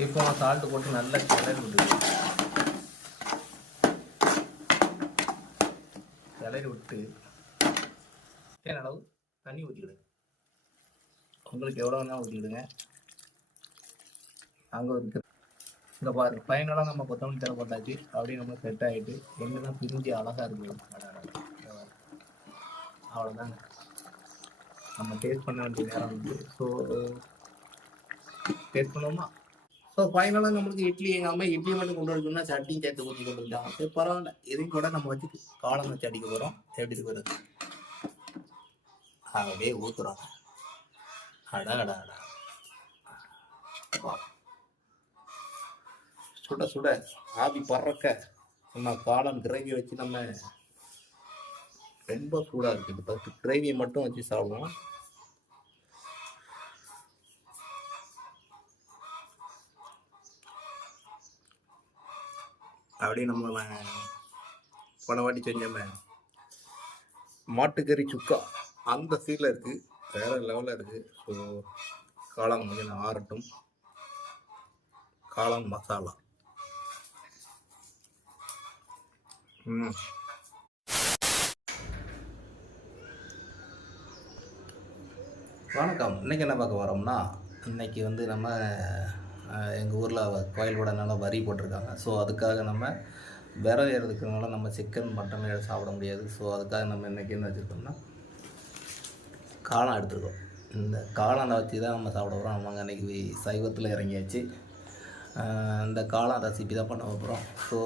இப்போ சால்ட் போட்டு நல்லா கிளறி விட்டுது. கிளறி விட்டு தேன் அளவு தண்ணி ஊற்றிக்கிடுங்க. உங்களுக்கு எவ்வளோ வேணால் ஊற்றிக்கிடுங்க. அங்கே இருக்கு இந்த பாருங்க, ஃபைனலாக நம்ம கொத்தமல்லி தலை போட்டாச்சு. அப்படியே நம்ம செட் ஆகிட்டு எங்கே தான் பிரிஞ்சு அழகாக இருக்குது. அவ்வளோதாங்க, நம்ம டேஸ்ட் பண்ண வேண்டிய நேரம் வந்து. ஸோ டேஸ்ட் பண்ணுவோமா? ஸோ ஃபைனலாக நம்மளுக்கு இட்லி எங்கள் அம்மா இட்லி மட்டும் கொண்டு வரணும்னா சட்னி சேர்த்து ஊற்றி கொண்டு வந்துட்டாங்க. சரி பரவாயில்ல, இதையும் கூட நம்ம வச்சு காலம் வச்சு அடிக்க போகிறோம். எப்படி இருக்கிறது அப்படியே ஊற்றுறோம். அடா அடா அடா, சுட சுட ஆவி பறக்க நம்ம காளான் கிரேவி வச்சு நம்ம ரொம்ப சூடாக இருக்குது. ஃபஸ்ட்டு கிரேவியை மட்டும் வச்சு சாப்பிடுவோம். அப்படியே நம்ம போன வாட்டி செஞ்சோமே மாட்டுக்கறி சுக்கா அந்த சீரில் இருக்குது, வேறு லெவலில் இருக்குது. ஸோ காளான் கொஞ்சம் ஆறட்டும். காளான் மசாலா வணக்கம். இன்றைக்கி என்ன பார்க்க வரோம்னா, இன்றைக்கி வந்து நம்ம எங்கள் ஊரில் கோயில் கூட நல்லா வரி போட்டிருக்காங்க. ஸோ அதுக்காக நம்ம விரதம் இருக்கிறதுனால நம்ம சிக்கன் மட்டன் சாப்பிட முடியாது. ஸோ அதுக்காக நம்ம இன்றைக்கி என்ன வச்சுருக்கோம்னா காளான் எடுத்துருக்கோம். இந்த காளானை வச்சு தான் நம்ம சாப்பிட போகிறோம். நம்ம அன்றைக்கி சைவத்தில் இறங்கியாச்சு. இந்த காளான் ரெசிபி தான் பண்ண போகிறோம். ஸோ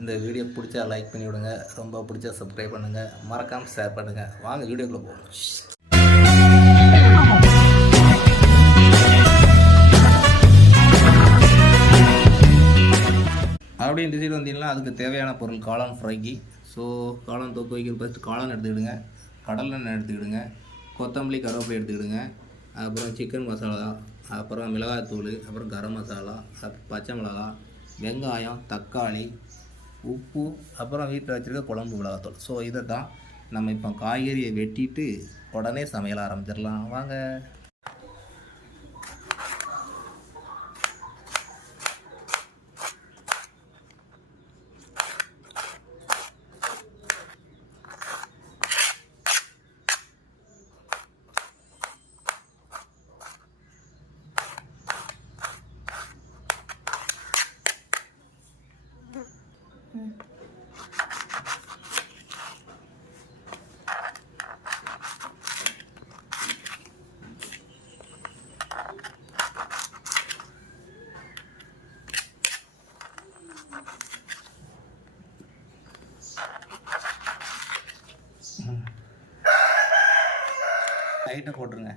இந்த வீடியோ பிடிச்சா லைக் பண்ணி விடுங்க, ரொம்ப பிடிச்சா சப்ஸ்கிரைப் பண்ணுங்கள், மறக்காமல் ஷேர் பண்ணுங்கள். வாங்க வீடியோக்குள்ளே போவோம். அப்படியே இந்த சைடு வந்தீங்கன்னா அதுக்கு தேவையான பொருள் காளான் ஃப்ரைக்கு. ஸோ காளான் தொக்கு வைக்கிற ஃபஸ்ட்டு காளான் எடுத்துக்கிடுங்க, கடலெண்ணெய் எடுத்துக்கிடுங்க, கொத்தமல்லி கருவேப்பிலை எடுத்துக்கிடுங்க, அப்புறம் சிக்கன் மசாலா, அப்புறம் மிளகாய்த்தூள், அப்புறம் கரம் மசாலா, பச்சை மிளகா, வெங்காயம், தக்காளி, உப்பு, அப்புறம் வீட்டில் வச்சுருக்க குழம்பு மிளகாத்தூள். ஸோ இதை தான் நம்ம இப்போ காய்கறியை வெட்டிட்டு உடனே சமையல் ஆரம்பிச்சிடலாம். வாங்க. லைட்டாக போட்டுருங்க.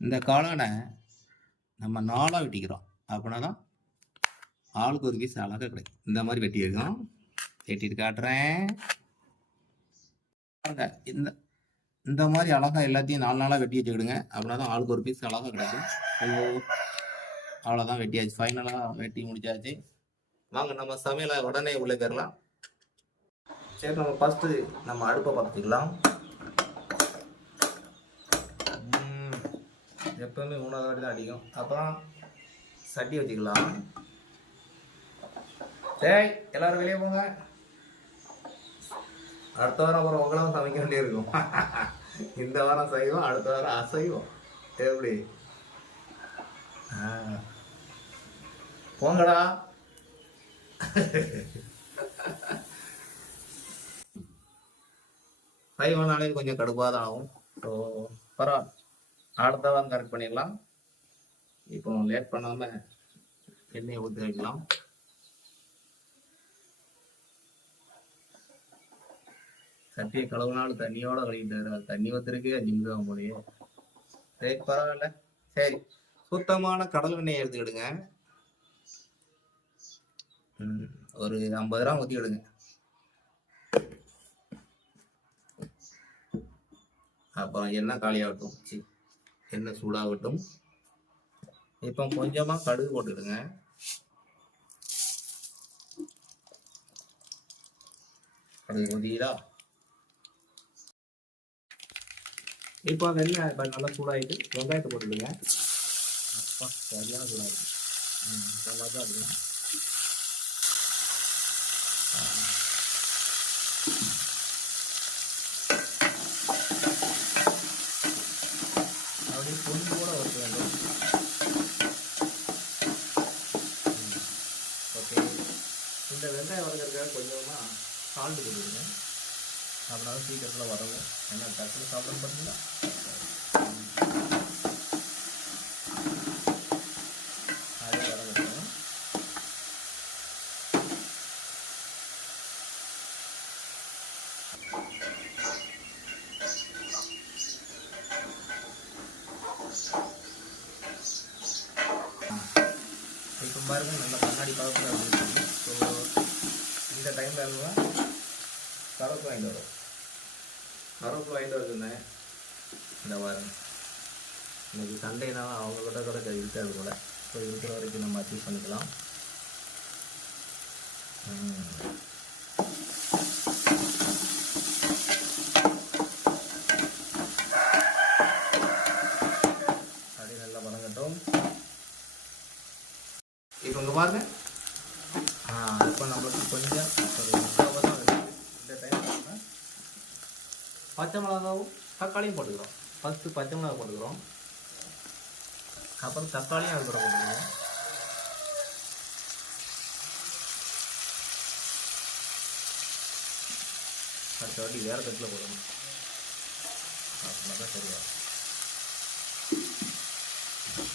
இந்த காளானை நம்ம 4ஆக வெட்டிக்கிறோம். அப்படின்னா தான் ஆளுக்கு ஒரு பீஸ் அழகாக கிடைக்கும். இந்த மாதிரி வெட்டியிருக்கோம். வெட்டிட்டு காட்டுறேன். இந்த இந்த மாதிரி அழகாக எல்லாத்தையும் 4 வெட்டி வச்சுக்கிடுங்க. அப்படின்னா தான் ஆளுக்கு ஒரு பீஸ் அழகாக கிடைக்கும். அவ்வளோதான், வெட்டியாச்சு. ஃபைனலாக வெட்டி முடிச்சாச்சு. வாங்க நம்ம சமையலை உடனே உள்ளே போயிடலாம். சரி, நம்ம ஃபஸ்ட்டு நம்ம அடுப்பை பார்த்துக்கலாம். எப்பவுமே 3வது வாட்டி தான் அடிக்கும். அப்புறம் சட்டி வச்சுக்கலாம். சரி, எல்லாரும் வெளியே போங்க. அடுத்த வாரம் அப்புறம் உங்களாம் சமைக்க வேண்டியிருக்கும். இந்த வாரம் சைவம், அடுத்த வாரம் அசைவம். எப்படி போங்கடா. சைவம்னாலே கொஞ்சம் கடுப்பாக தான் ஆகும். ஸோ பரவாயில்ல, அடுத்த வாரம் கரெக்ட் பண்ணிடலாம். இப்போ லேட் பண்ணாமல் எண்ணெயை ஊற்றி வைக்கலாம். சட்டியை கழுவுனாலும் தண்ணியோட கழுவிட்டாரு. தண்ணி ஊற்றுறதுக்கே 5 நிமிஷம் போலையே. சரி பரவாயில்ல. சரி, சுத்தமான கடல் எண்ணெயை எடுத்துக்கிடுங்க. ஒரு 50 கிராம் ஊற்றிக்கிடுங்க. அப்புறம் எண்ணெய் காலியாகட்டும், எண்ணெய் சூடாகட்டும். இப்போ கொஞ்சமாக கடுகு போட்டுக்கிடுங்க. கடுகு கொதிக்கிறா. இப்போ அந்த எண்ணெய் இப்போ நல்லா சூடாகிட்டு வெங்காயத்தை போட்டுடுங்க. அப்பா சரியான சூடாகிடும். நல்லா தான் இருக்கும். அப்படியே பொண்ணு கூட வறுக்க வேண்டும். ஓகே, இந்த வெங்காயம் வதக்கிறதுக்காக கொஞ்சமாக சால்ட்டு கொடுக்குங்க. அப்படின்னா சீக்கிரத்தில் வரணும். ஏன்னா டக்குன்னு சாப்பிடணும் பார்த்தீங்களா. அதே வதங்கட்டும். இப்போ பாருங்க நல்லா கண்ணாடி பழத்தில் இருக்குது. ஸோ இந்த டைமில் எல்லாம் கருவேப்பிலை வாங்கிட்டு வரும். கருவேப்பிலை வாங்கிட்டு வச்சுருந்தேன். இந்த வாரம் இன்னைக்கு சண்டேனா அவங்கக்கிட்ட கூட இருக்காது போல். ஸோ இருக்கிற வரைக்கும் நம்ம அச்சீவ் பண்ணிக்கலாம். அப்படி நல்லா வதங்கட்டும். இப்போ இங்கே பாருங்க. இப்போ நம்மளுக்கு கொஞ்சம் இந்த டைம் பச்சை மிளகாவும் தக்காளியும் போட்டுக்கிறோம். ஃபஸ்ட்டு பச்சை மிளகா போட்டுக்கிறோம். அப்புறம் தக்காளியும் அது கூட போட்டுக்கிறோம். அடுத்த வாட்டி வேறு தட்டில் போடணும். அப்படின்னா தான் சரியா.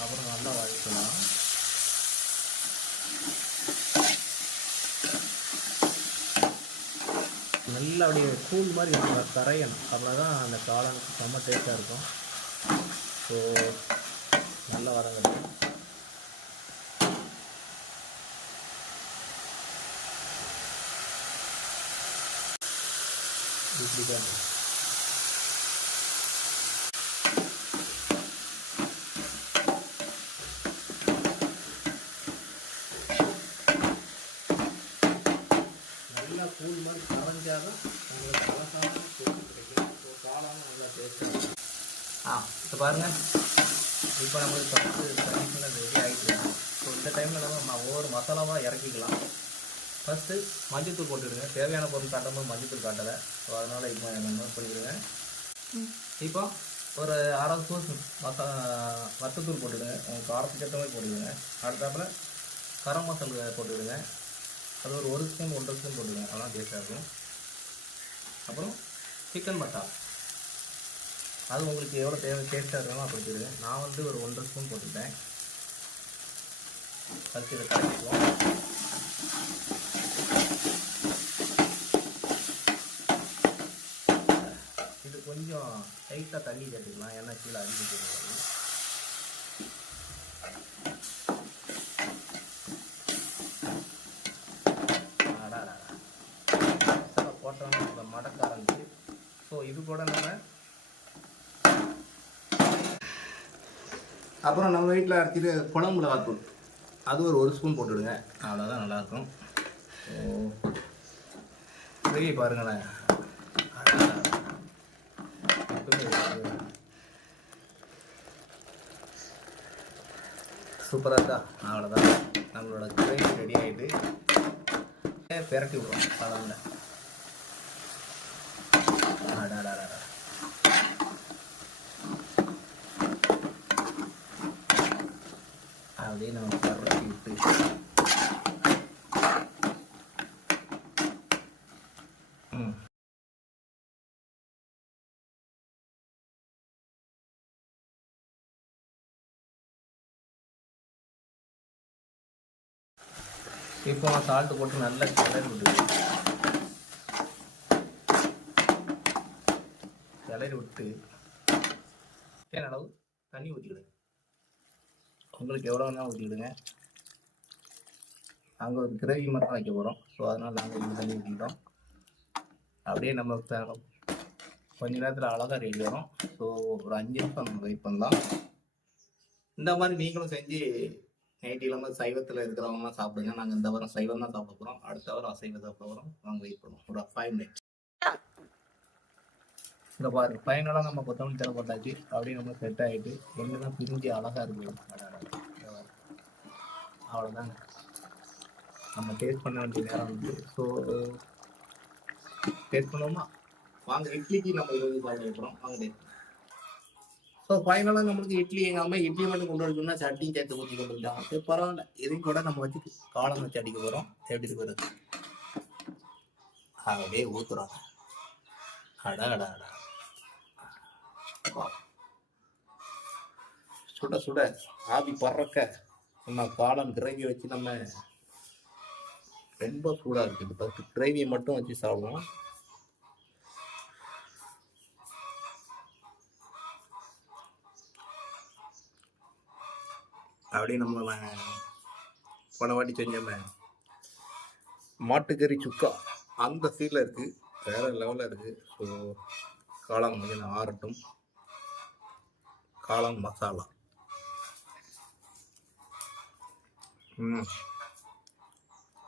அப்புறம் நல்லா வதக்கலாம். நல்லா அப்படியே கூழ் மாதிரி கரையணும். அப்படின்னா தான் அந்த காளானுக்கு செம்ம டேஸ்ட்டாக இருக்கும். ஸோ நல்லா வதங்கட்டும். இப்படி தான் நல்லா கூழ் மாதிரி கரைஞ்சாதான் உங்களுக்கு அழகான டேஸ்ட் கிடைக்கும். ஸோ காளானும் நல்லா டேஸ்ட்டாக இருக்கும். இப்போ பாருங்கள், இப்போ நம்மளுக்கு ஃபஸ்ட்டு ரெடி ஆகிட்டு. ஸோ இந்த டைமில் நம்ம ஒவ்வொரு மசாலாவாக இறக்கிக்கலாம். ஃபஸ்ட்டு மஞ்சத்தூள் போட்டுவிடுங்க. தேவையான பொருள் காட்டும்போது மஞ்சத்தூள் காட்டலை. ஸோ அதனால் இப்போ நான் நோட் பண்ணிவிடுங்க. இப்போ ஒரு அரை ஸ்பூன் வத்தத்தூள் போட்டுவிடுங்க. உங்கள் காரத்துக்கு ஏற்ற மாதிரி போட்டுவிடுங்க. அடுத்தாப்பில் கரம் மசாலா போட்டுவிடுங்க. அது ஒரு ஸ்பூன் 1.5 ஸ்பூன் போட்டுவிடுங்க. அதெல்லாம் டேஸ்ட்டாக இருக்கும். அப்புறம் சிக்கன் மசாலா, அது உங்களுக்கு எவ்வளோ டேஸ்ட்டாக இருக்கணும் அப்படி போட்டுவிடுங்க. நான் வந்து ஒரு 1.5 ஸ்பூன் போட்டுவிட்டேன். ஃபஸ்ட்டு இதை கலக்கிக்குவோம். இது கொஞ்சம் லைட்டாக தண்ணி சேர்த்துக்கலாம். ஏன்னா கீழே அரிஞ்சு போடுவாங்க. போட்டோன்னு நம்ம மடக்க ஆரம்பிச்சு. ஸோ இது கூட நம்ம அப்புறம் நம்ம வீட்டில் அரைச்சிட்டு குழம்பு மிளகாத்தூள், அது ஒரு ஸ்பூன் போட்டுவிடுங்க. அவ்வளோதான் நல்லாயிருக்கும். ஸோ பாருங்களேன், சூப்பராக இருக்கா? அவ்வளோதான், நம்மளோட கிரேவி ரெடி ஆகிட்டு பெரட்டி விடுறோம். அதனால் அப்படியே நம்ம பெரட்டி விட்டு இப்போ சால்ட்டு போட்டு நல்லா கிளறி விட்டுருங்க. கிளறி விட்டு தேவையான அளவு தண்ணி ஊற்றிக்கிடுங்க. உங்களுக்கு எவ்வளோ வேணாலும் ஊற்றிக்கிடுங்க. அங்கே ஒரு கிரேவி மட்டும் வைக்க போகிறோம். ஸோ அதனால் நாங்கள் இது பண்ணி ஊற்றிக்கிட்டோம். அப்படியே நம்ம கொஞ்ச நேரத்தில் அழகாக ரெடி வரும். ஸோ ஒரு 5 நிமிஷம் நம்ம வெயிட் பண்ணலாம். இந்த மாதிரி நீங்களும் செஞ்சு நைட்டு இல்லாமல் சைவத்தில் இருக்கிறவங்கலாம் சாப்பிடுங்க. நாங்கள் இந்த வாரம் சைவம் தான் சாப்பிட போகிறோம். அடுத்த வாரம் அசைவம் சாப்பிட போகிறோம். நாங்கள் வெயிட் பண்ணுவோம் ஒரு 5 மினிட்ஸ். இங்கே பாருங்க, ஃபைனலாக நம்ம கொத்தமல்லி தலை போட்டாச்சு. அப்படியே நம்ம செட் ஆகிட்டு எங்கெல்லாம் பிரிஞ்சு அழகாக இருக்குது. அவ்வளோதாங்க, நம்ம டேஸ்ட் பண்ண வேண்டிய நேரம் வந்து. ஸோ டேஸ்ட் பண்ணுவோமா? வாங்க, இட்லிக்கு நம்ம இது சாப்பிட வைக்கிறோம். வாங்க டேஸ்ட். ஸோ ஃபைனலாக நம்மளுக்கு இட்லி எங்கள் அம்மா இட்லி மட்டும் கொண்டு வரணும்னா சட்னி சேர்த்து ஊற்றி கொண்டு வந்துட்டாங்க. சரி பரவாயில்ல, இதையும் கூட நம்ம வச்சு காலம் வச்சு அடிக்க போகிறோம். எப்படி இருக்கிறது அப்படியே ஊற்றுறோம். அடா அடா அடா, சுட சுட ஆவி பறக்க நம்ம காளான் கிரேவி வச்சு நம்ம ரொம்ப சூடாக இருக்குது. பத்து கிரேவியை மட்டும் வச்சு சாப்பிடுவோம். அப்படியே நம்ம பல வாட்டி செஞ்சோமே மாட்டுக்கறி சுக்கா அந்த ஃபீலில் இருக்குது, வேறு லெவலில் இருக்குது. ஸோ காளான் கொஞ்சம் ஆறட்டும். காளான் மசாலா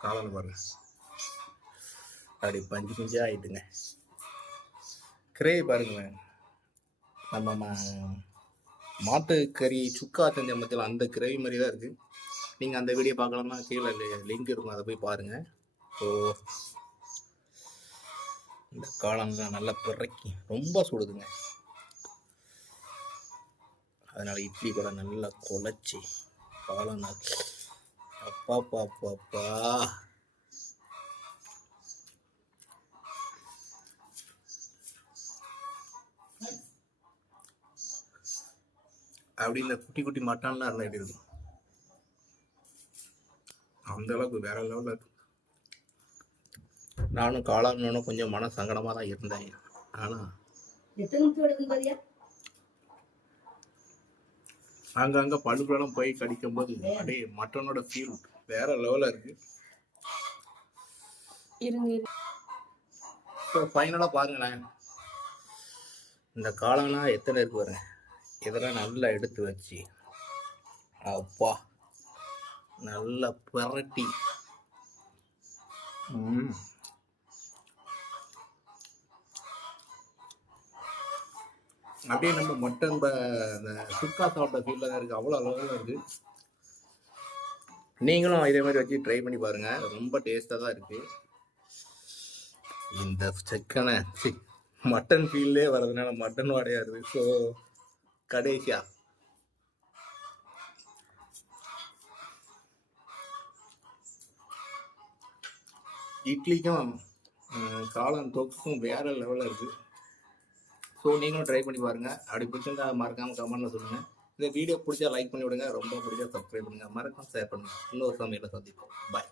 காளான் பாருங்க, அப்படி பஞ்சு பஞ்சாக ஆகிட்டுங்க. கிரேவி பாருங்களேன், நம்ம மாட்டுக்கறி சுக்கா செஞ்ச மத்தியில் அந்த கிரேவி மாதிரி தான் இருக்குது. நீங்கள் அந்த வீடியோ பார்க்கலாமா? கீழே லிங்க் இருக்கும், அதை போய் பாருங்கள். ஸோ இந்த காளான்லாம் நல்லா பிறக்கி ரொம்ப சுடுதுங்க. அதனால் இட்லி கூட நல்லா குழச்சி காளான் அப்பா பாப்பாப்பா அப்படி இந்த குட்டி குட்டி மட்டன்லாம் இருந்தால் எப்படி இருக்கும்? அந்த அளவுக்கு வேற லெவலில் இருக்கு. நானும் காளான்னு கொஞ்சம் மன சங்கடமாக தான் இருந்தேன். ஆனால் அங்கங்கே பழுப்பெல்லாம் போய் கடிக்கும் போது அப்படியே மட்டனோட ஃபீல் வேற லெவலில் இருக்கு. ஸோ ஃபைனலாக பாருங்களேன், இந்த காளான்லாம் எத்தனை இருக்கு பாருங்க. இதெல்லாம் நல்லா எடுத்து வச்சு அப்பா நல்லா புரட்டி அப்படியே நம்ம மட்டன் இந்த சுக்கா சாப்பிட்ட ஃபீல்ல தான் இருக்குது. அவ்வளோ அளவில் இருக்குது. நீங்களும் இதே மாதிரி வச்சு ட்ரை பண்ணி பாருங்கள், ரொம்ப டேஸ்ட்டாக தான் இருக்குது. இந்த சிக்கனை மட்டன் ஃபீல்லே வர்றதுனால மட்டன் வாடையாக இருக்குது. ஸோ கடைசியா இட்லிக்கும் காளான் தொக்குக்கும் வேற லெவலில் இருக்குது. ஸோ நீங்களும் ட்ரை பண்ணி பாருங்கள். அப்படி பிடிச்சிருந்தா மறக்காமல் கமெண்ட்டில் சொல்லுங்கள். இந்த வீடியோ பிடிச்சா லைக் பண்ணி விடுங்க, ரொம்ப பிடிச்சா சப்ஸ்கிரைப் பண்ணுங்கள், மறக்காம ஷேர் பண்ணுங்கள். இன்னொரு சமையலை சந்திப்போம். பாய்.